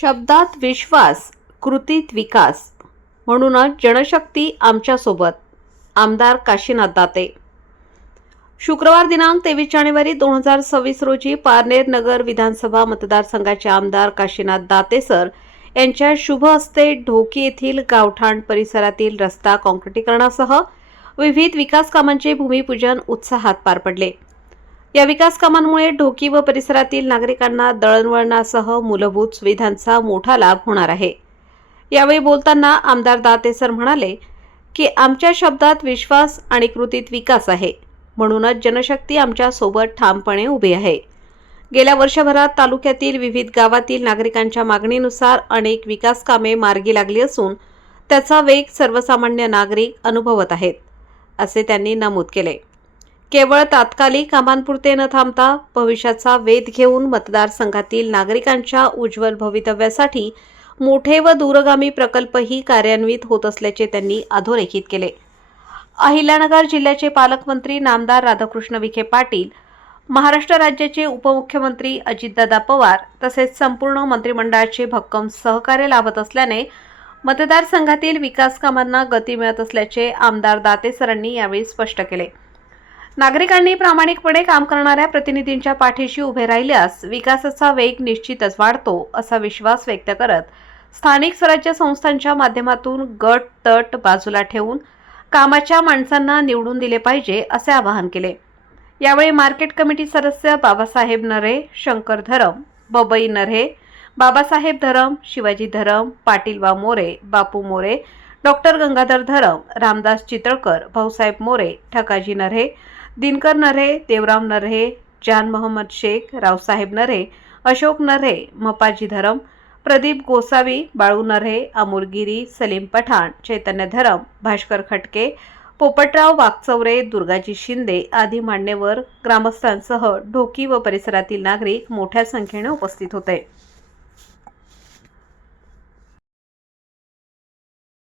शब्दात विश्वास कृतीत विकास. म्हणूनच जनशक्ती आमच्यासोबत आमदार काशीनाथ दाते. शुक्रवार दिनांक तेवीस जानेवारी दोन हजार सव्वीस रोजी पारनेर नगर विधानसभा मतदारसंघाचे आमदार काशीनाथ दाते सर यांच्या शुभ हस्ते ढोकी येथील गावठाण परिसरातील रस्ता काँक्रिटीकरणासह विविध विकास कामांचे भूमिपूजन उत्साहात पार पडले. या विकास कामांमुळे ढोकी व परिसरातील नागरिकांना दळणवळणासह मूलभूत सुविधांचा मोठा लाभ होणार आहे. यावेळी बोलताना आमदार दातेसर म्हणाले की आमच्या शब्दात विश्वास आणि कृतीत विकास आहे. म्हणूनच जनशक्ती आमच्यासोबत ठामपणे उभी आहे. गेल्या वर्षभरात तालुक्यातील विविध गावातील नागरिकांच्या मागणीनुसार अनेक विकास कामे मार्गी लागली असून त्याचा वेग सर्वसामान्य नागरिक अनुभवत आहेत असे त्यांनी नमूद केले. केवळ तात्कालिक कामांपुरते न थांबता भविष्याचा वेध घेऊन मतदारसंघातील नागरिकांच्या उज्ज्वल भवितव्यासाठी मोठे व दूरगामी प्रकल्पही कार्यान्वित होत असल्याचे त्यांनी अधोरेखित केले. अहिल्यानगर जिल्ह्याचे पालकमंत्री नामदार राधाकृष्ण विखे पाटील महाराष्ट्र राज्याचे उपमुख्यमंत्री अजितदादा पवार तसेच संपूर्ण मंत्रिमंडळाचे भक्कम सहकार्य लाभत असल्याने मतदारसंघातील विकास कामांना गती मिळत असल्याचे आमदार दाते सरांनी यावेळी स्पष्ट केले. नागरिकांनी प्रामाणिकपणे काम करणाऱ्या प्रतिनिधींच्या पाठीशी उभे राहिल्यास विकासाचा वेग निश्चितच वाढतो असा विश्वास व्यक्त करत स्थानिक स्वराज्य संस्थांच्या माध्यमातून गट तट बाजूला ठेवून कामाच्या माणसांना निवडून दिले पाहिजे असे आवाहन केले. यावेळी मार्केट कमिटी सदस्य बाबासाहेब नरे शंकर धरम बबई नरे बाबासाहेब धरम शिवाजी धरम पाटील वा मोरे बापू मोरे डॉक्टर गंगाधर धरम रामदास चितळकर भाऊसाहेब मोरे ठकाजी नरे दिनकर नरे देवराम नरे जान मोहम्मद शेख रावसाहेब नरे अशोक नरे मपाजी धरम प्रदीप गोसावी बाळू नरे अमोलगिरी सलीम पठाण चैतन्य धरम भास्कर खटके पोपटराव वागचौरे दुर्गाजी शिंदे आदी मान्यवर ग्रामस्थांसह ढोकी व परिसरातील नागरिक मोठ्या संख्येने उपस्थित होते.